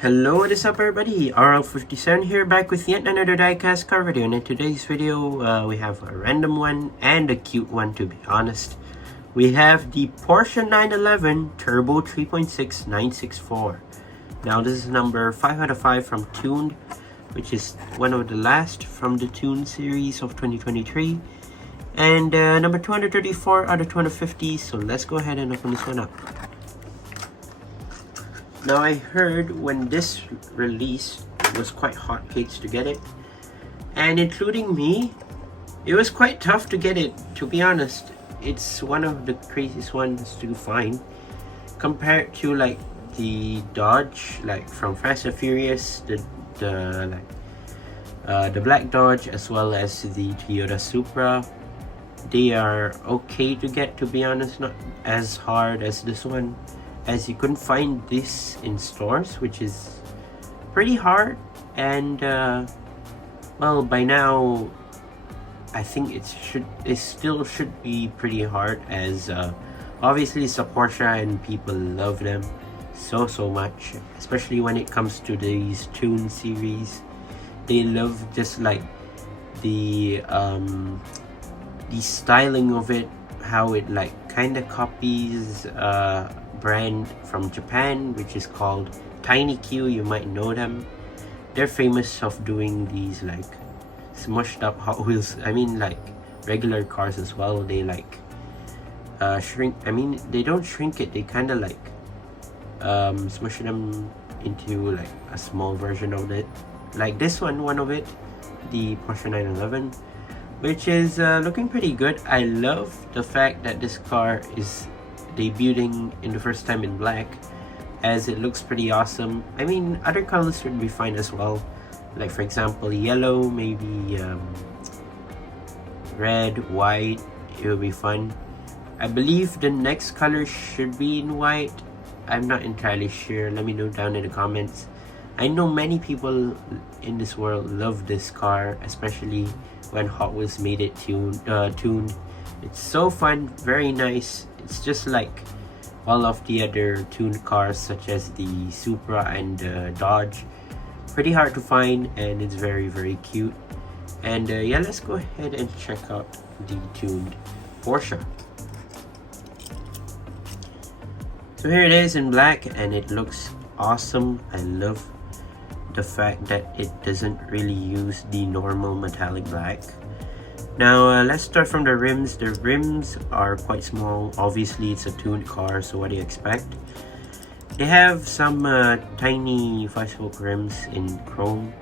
Hello, what is up everybody? RL57 here, back with yet another diecast car video. And in today's video, we have a random one and a cute one, to be honest. We have the Porsche 911 Turbo 3.6 964. Now this is number 5 out of 5 from Tuned, which is one of the last from the Tuned series of 2023. And number 234 out of 250, so let's go ahead and open this one up. Now I heard when this released, it was quite hotcakes to get it. And including me, it was quite tough to get it, to be honest. It's one of the craziest ones to find. Compared to like the Dodge, like from Fast and Furious, the black Dodge, as well as the Toyota Supra. They are okay to get, to be honest, not as hard as this one, as you couldn't find this in stores, which is pretty hard. And well, by now I think it still should be pretty hard, as obviously it's a Porsche and people love them so much, especially when it comes to these Tune series. They love just like the styling of it, how it like kind of copies brand from Japan, which is called Tiny Q. You might know them. They're famous of doing these like smushed up Hot Wheels, I mean like regular cars as well. They like shrink, I mean they don't shrink it, they kind of like smush them into like a small version of it, like this one of it, the Porsche 911, which is looking pretty good. I love the fact that this car is debuting in the first time in black, as it looks pretty awesome. I mean, other colors would be fine as well, like for example yellow, maybe red, white. It will be fun. I believe the next color should be in white. I'm not entirely sure, let me know down in the comments. I know many people in this world love this car, especially when Hot Wheels made it tuned. It's so fun, very nice. It's just like all of the other tuned cars, such as the Supra and Dodge. Pretty hard to find, and it's very cute. And yeah, let's go ahead and check out the tuned Porsche. So here it is in black, and it looks awesome. I love the fact that it doesn't really use the normal metallic black. Now let's start from the rims. The rims are quite small. Obviously it's a tuned car, so what do you expect? They have some tiny 5-spoke rims in chrome,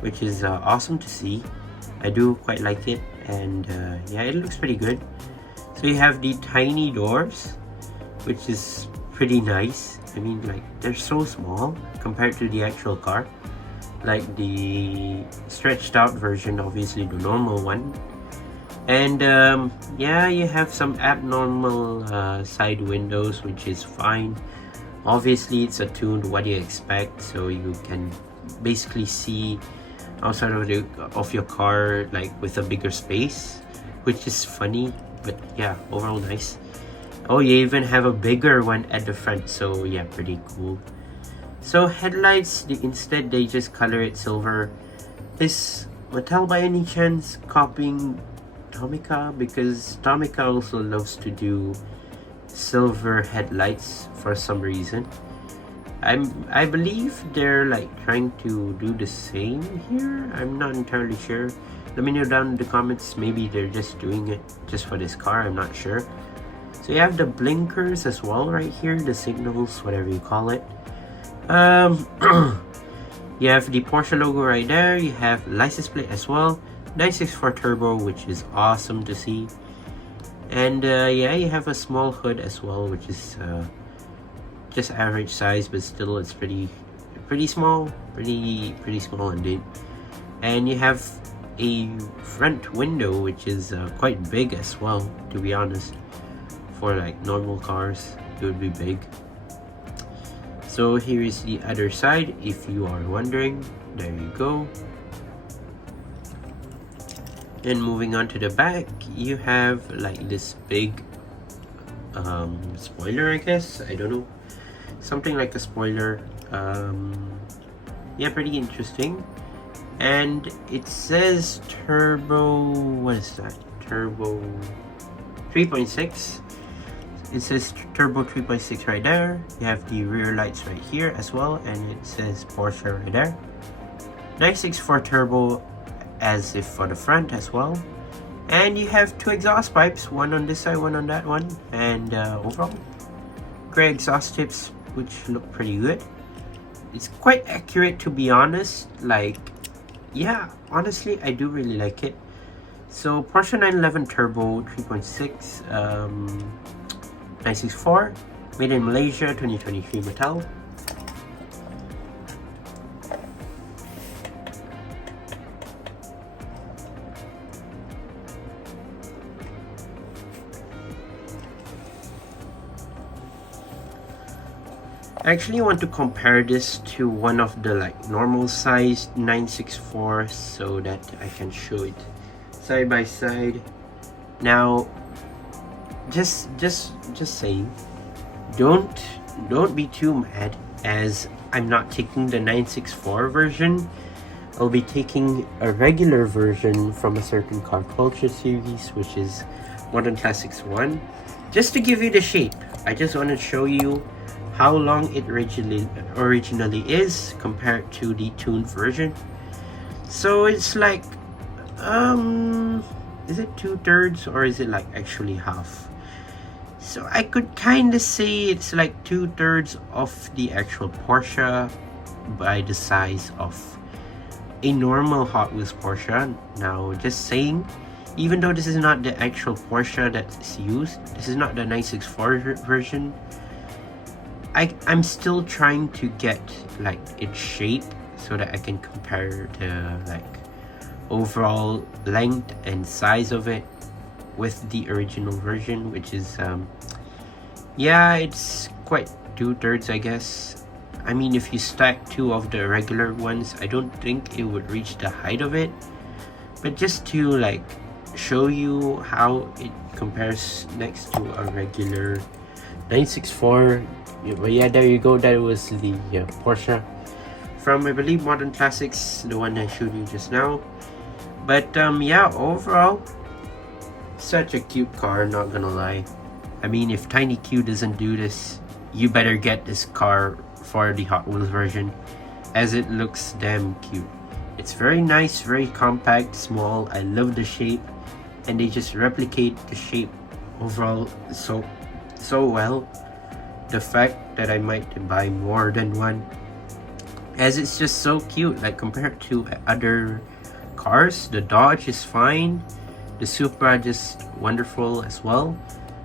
which is awesome to see. I do quite like it, and yeah, it looks pretty good. So you have the tiny doors, which is pretty nice. I mean, like, they're so small compared to the actual car. Like the stretched out version, obviously the normal one. And yeah, you have some abnormal side windows, which is fine. Obviously it's a tuned, what do you expect? So you can basically see outside of your car, like with a bigger space, which is funny, but yeah, overall nice. Oh, you even have a bigger one at the front, so yeah, pretty cool. So headlights, instead they just color it silver. Is Mattel by any chance copying Tomica? Because Tomica also loves to do silver headlights for some reason. I believe they're like trying to do the same here. I'm not entirely sure. Let me know down in the comments. Maybe they're just doing it just for this car, I'm not sure. So you have the blinkers as well right here, the signals, whatever you call it. You have the Porsche logo right there. You have license plate as well, 964 turbo, which is awesome to see. And yeah, you have a small hood as well, which is just average size, but still it's pretty small, pretty small indeed. And you have a front window, which is quite big as well, to be honest. For like normal cars, it would be big. So here is the other side, if you are wondering. There you go. And moving on to the back, you have like this big spoiler, I guess. I don't know, something like a spoiler Yeah, pretty interesting. And it says turbo, what is that? Turbo 3.6. It says turbo 3.6 right there. You have the rear lights right here as well, and it says Porsche right there. 964 turbo as if for the front as well. And you have two exhaust pipes, one on this side, one on that one. And overall, gray exhaust tips, which look pretty good. It's quite accurate, to be honest. Like, yeah, honestly, I do really like it. So Porsche 911 Turbo 3.6 964, made in Malaysia, 2023 metal. I actually want to compare this to one of the like normal sized 964 so that I can show it side by side. Now, just saying, don't be too mad as I'm not taking the 964 version. I'll be taking a regular version from a certain car culture series, which is Modern Classics 1. Just to give you the shape, I just want to show you how long it originally is compared to the tuned version. So it's like, is it 2/3 or is it like actually half? So I could kind of say it's like 2/3 of the actual Porsche by the size of a normal Hot Wheels Porsche. Now, just saying, even though this is not the actual Porsche that's used, this is not the 964 version, I'm still trying to get like its shape so that I can compare the like overall length and size of it with the original version, which is yeah, it's quite 2/3, I guess. I mean, if you stack two of the regular ones, I don't think it would reach the height of it, but just to like show you how it compares next to a regular 964. But yeah, there you go. That was the Porsche from, I believe, Modern Classics, the one I showed you just now. But yeah, overall, such a cute car, not gonna lie. I mean, if Tiny Q doesn't do this, you better get this car for the Hot Wheels version, as it looks damn cute. It's very nice, very compact, small. I love the shape, and they just replicate the shape overall so well. The fact that I might buy more than one, as it's just so cute. Like, compared to other cars, the Dodge is fine, the Supra just wonderful as well.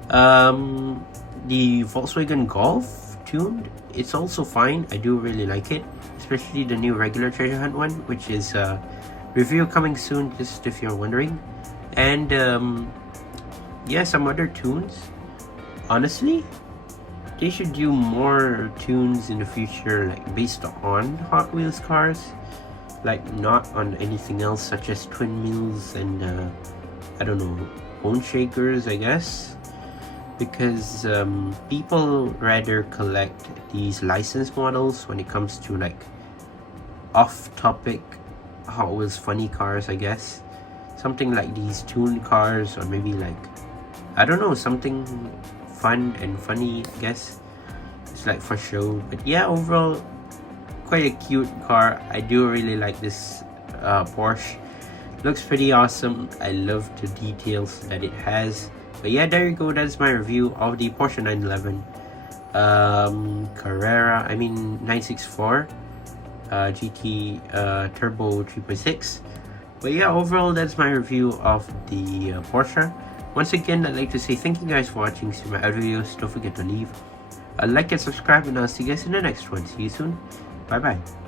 The Volkswagen Golf tuned, it's also fine. I do really like it, especially the new regular treasure hunt one, which is review coming soon, just if you're wondering. And yeah, some other tunes. Honestly, they should do more tunes in the future, like based on Hot Wheels cars, like not on anything else, such as twin wheels and I don't know, bone shakers, I guess, because people rather collect these licensed models when it comes to like off-topic Hot Wheels funny cars, I guess. Something like these tuned cars, or maybe like, I don't know, something fun and funny, I guess. It's like for show. But yeah, overall, quite a cute car. I do really like this Porsche. Looks pretty awesome. I love the details that it has. But yeah, there you go. That's my review of the Porsche 911 Carrera, 964 GT Turbo 3.6. But yeah, overall, that's my review of the Porsche. Once again, I'd like to say thank you guys for watching. See my other videos. Don't forget to leave a like and subscribe, and I'll see you guys in the next one. See you soon. Bye bye.